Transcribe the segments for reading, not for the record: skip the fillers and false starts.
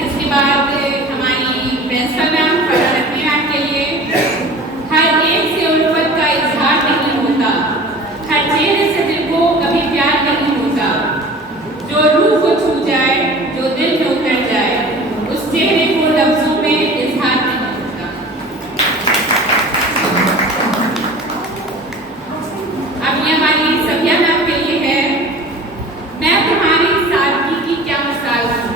इसके बाद हमारी प्रिंसिपल मैम रखने के लिए हर एक से उल्फत का इजहार नहीं होता, हर चेहरे से दिल को कभी प्यार नहीं होता, जो रूह को छू जाए, जो दिल में उतर जाए, उस चेहरे को लफ्जों में इजहार नहीं होता। अब ये हमारी सभ्या मैम के लिए है। मैं तुम्हारी सादगी की क्या मिसाल दूं,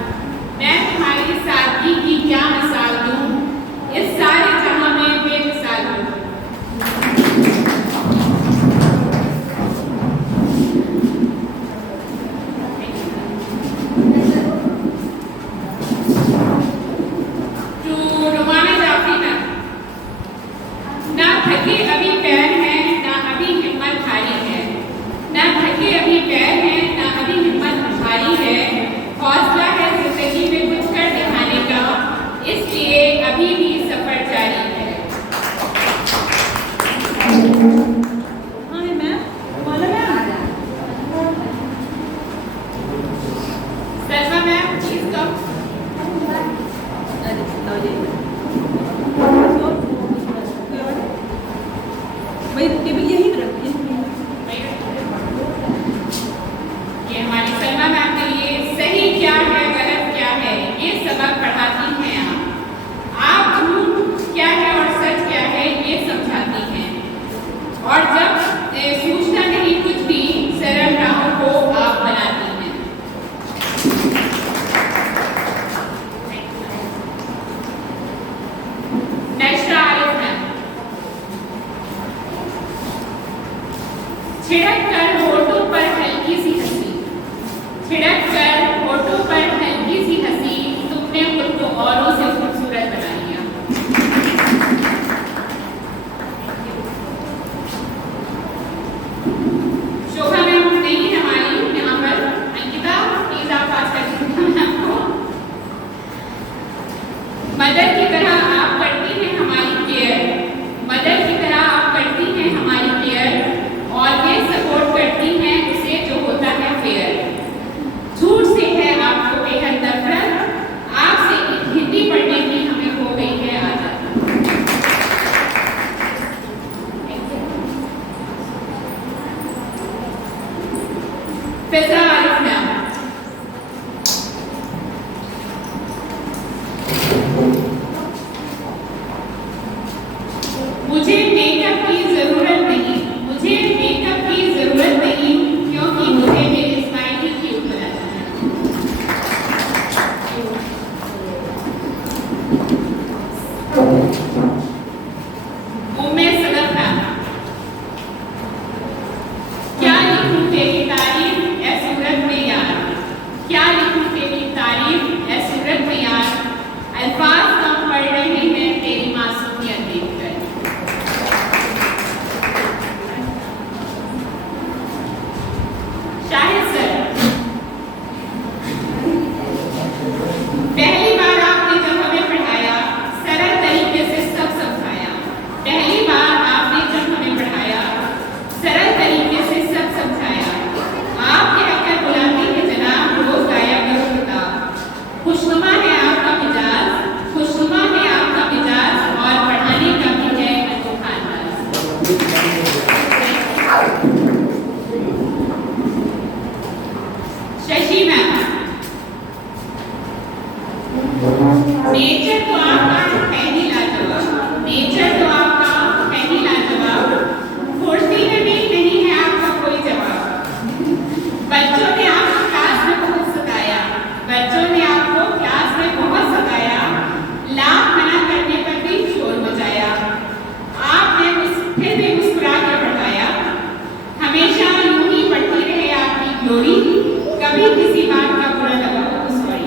मैं तुम्हारी सादगी की क्या मिसाल दूं, इस सारे जहां में बेमिसाल हूं। ना थके अभी पैर हैं, ना अभी हिम्मत हारी है, ना थके अभी पैर हैं, ना अभी हिम्मत हारी है, हौसला है जिंदगी में कुछ कर दिखाने का, इसलिए अभी भी सफर जारी है। Salma ma'am please come. ये हमारी सलमा मैम के लिए सही क्या है गलत क्या है ये सबक पढ़ाती हैं आप झूठ क्या है और सच क्या है ये समझाती हैं, और जब सूझता नहीं कुछ भी सरल राहों को आप बनाती हैं। छिड़क कर होठों पर हल्की सी हंसी, छिड़क कर होठों पर हल्की सी हंसी, तुमने खुद को औरों से खूबसूरत बना लिया। शोभा मैम नहीं हमारी यहाँ पर, अंकिता प्लीज आप पास कर दीजिए मैम को। मदर की तरह आप करती हैं हमारी केयर, मदर की तरह आप करती हैं हमारी केयर, और ये सपोर्ट करती हैं उसे जो होता है फेयर। झूठ से है आपको बेहद नफरत, आपसे हिंदी पढ़ने की हमें हो गई है आदत। फिजा आरिफ मैम, मुझे मेकअप की जरूरत नहीं, मुझे मेकअप की जरूरत नहीं, क्योंकि मुझे मेरी स्माइल ही क्यूट बनाती है। उम्मे सदर मैम, क्या लिखूं तेरी तारीफ ए सूरत में यार, क्या लिखूं तेरी तारीफ ए सूरत में यार, अल्फाज कम पड़ रहे हैं तेरी मासूमियत देखकर। शाहिद सर, पहली बार आपने जब हमें पढ़ाया सरल तरीके से सब समझाया, पहली बार आपने जब हमें पढ़ाया सरल तरीके से सब समझाया, आप कहकर बुलाते हैं जनाब रोज गाया करो किताब, खुशनुमा है आपका मिजाज, खुशनुमा है आपका मिजाज, और पढ़ाने का भी है अनोखा अंदाज। शशि मैम, नेचर तो आपका है ही लाजवाब, नेचर तो आपका है ही लाजवाब, फुर्ती में भी नहीं है आपका कोई जवाब, बच्चों ने आपको क्लास में बहुत सताया, बच्चों ने आपको क्लास में बहुत सताया, लाख मना करने पर भी शोर मचाया, आपने फिर भी मुस्कुरा कर पढ़ाया, हमेशा यूं ही बढ़ती रहे आपकी ग्लोरी, कभी किसी बात का बुरा लगा हो सॉरी।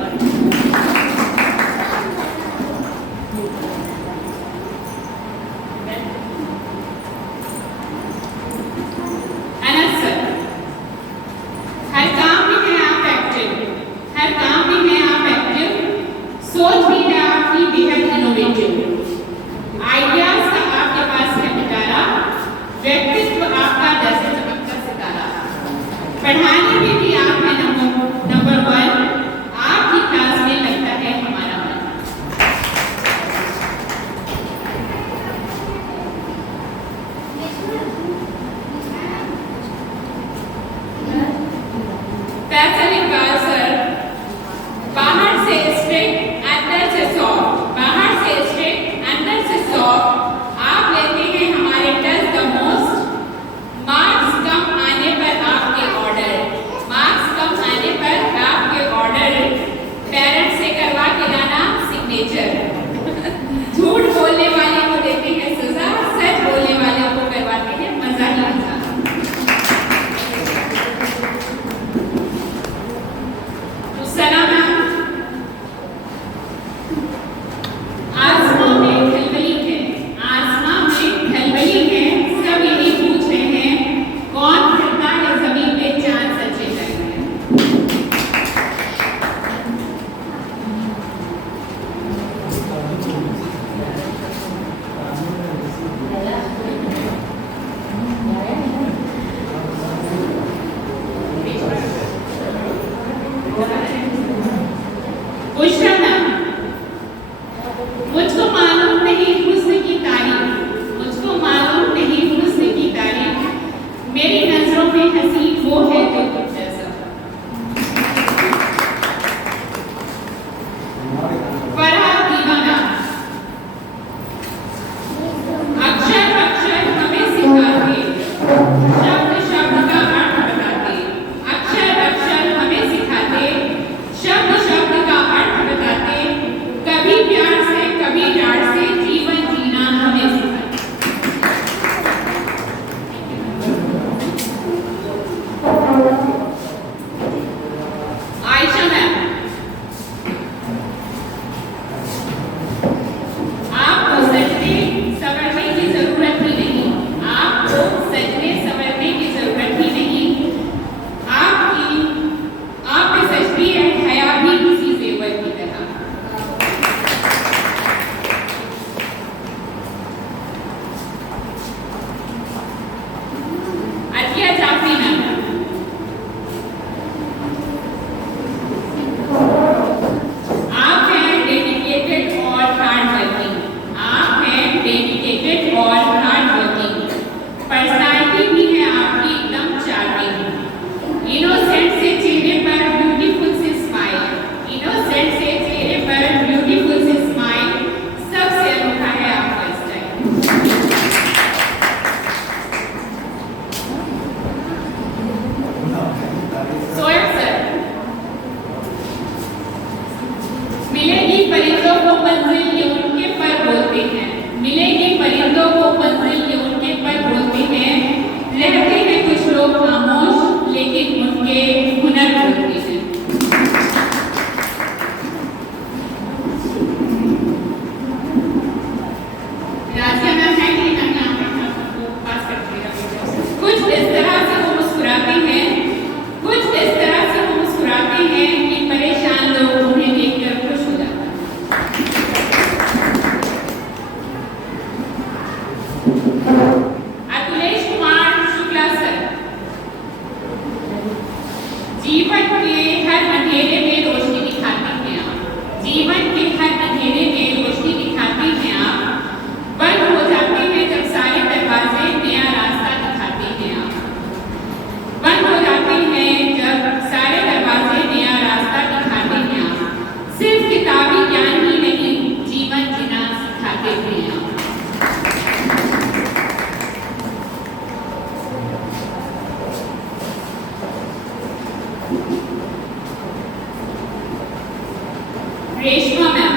रेशमा मैम,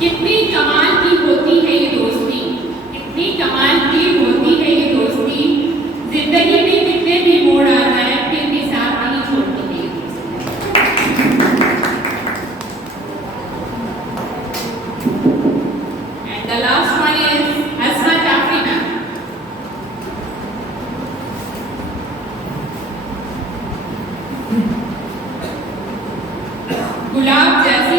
कितनी कमाल की होती है ये दोस्ती, कितनी कमाल की होती है ये दोस्ती, जिंदगी में कितने भी मोड़ आ जाए फिर भी साथ नहीं छोड़ती है ये दोस्ती। And the last one is Hasna Jafri ma'am. गुलाब जैसी